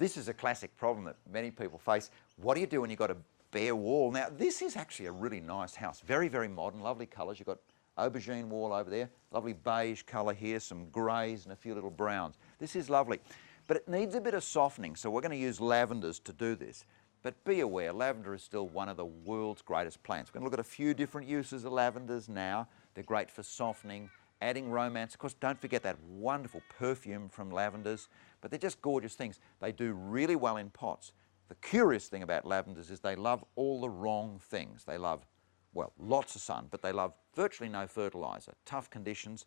This is a classic problem that many people face. What do you do when you've got a bare wall? Now, this is actually a really nice house. Very, very modern, lovely colours. You've got aubergine wall over there, lovely beige colour here, some greys and a few little browns. This is lovely. But it needs a bit of softening, so we're going to use lavenders to do this. But be aware, lavender is still one of the world's greatest plants. We're going to look at a few different uses of lavenders now. They're great for softening, adding romance. Of course, don't forget that wonderful perfume from lavenders, but they're just gorgeous things. They do really well in pots. The curious thing about lavenders is they love all the wrong things. They love, well, lots of sun, but they love virtually no fertiliser, tough conditions,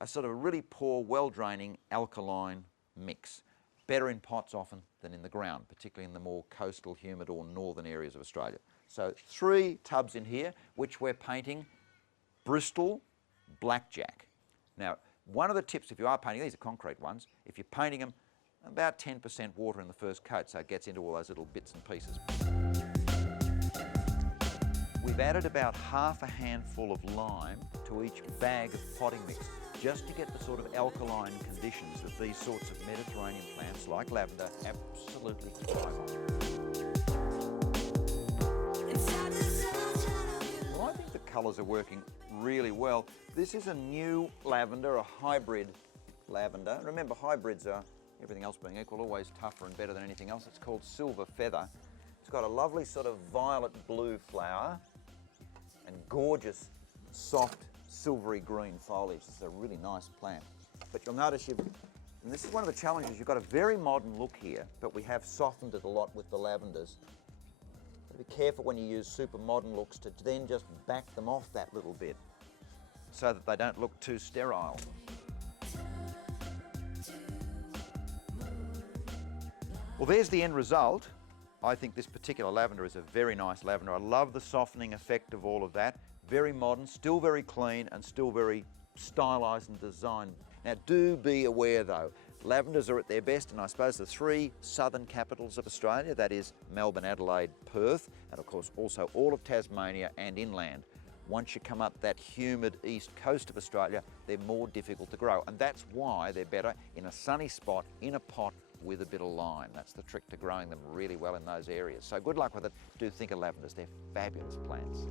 a sort of really poor, well-draining alkaline mix. Better in pots often than in the ground, particularly in the more coastal, humid or northern areas of Australia. So 3 tubs in here, which we're painting Bristol Blackjack. Now, one of the tips if you are painting, these are concrete ones, if you're painting them, about 10% water in the first coat, so it gets into all those little bits and pieces. We've added about half a handful of lime to each bag of potting mix, just to get the sort of alkaline conditions that these sorts of Mediterranean plants, like lavender, absolutely thrive on. Well, I think the colours are working really well. This is a new lavender, a hybrid lavender. Remember, hybrids are, everything else being equal, always tougher and better than anything else. It's called silver feather. It's got a lovely sort of violet blue flower and gorgeous, soft, silvery green foliage. It's a really nice plant. But you'll notice and this is one of the challenges, you've got a very modern look here, but we have softened it a lot with the lavenders. Be careful when you use super modern looks to then just back them off that little bit so that they don't look too sterile. Well, there's the end result. I think this particular lavender is a very nice lavender. I love the softening effect of all of that. Very modern, still very clean and still very stylised and designed. Now do be aware though, lavenders are at their best in I suppose the 3 southern capitals of Australia, that is Melbourne, Adelaide, Perth, and of course also all of Tasmania and inland. Once you come up that humid east coast of Australia, they're more difficult to grow, and that's why they're better in a sunny spot, in a pot with a bit of lime. That's the trick to growing them really well in those areas. So good luck with it. Do think of lavenders, they're fabulous plants.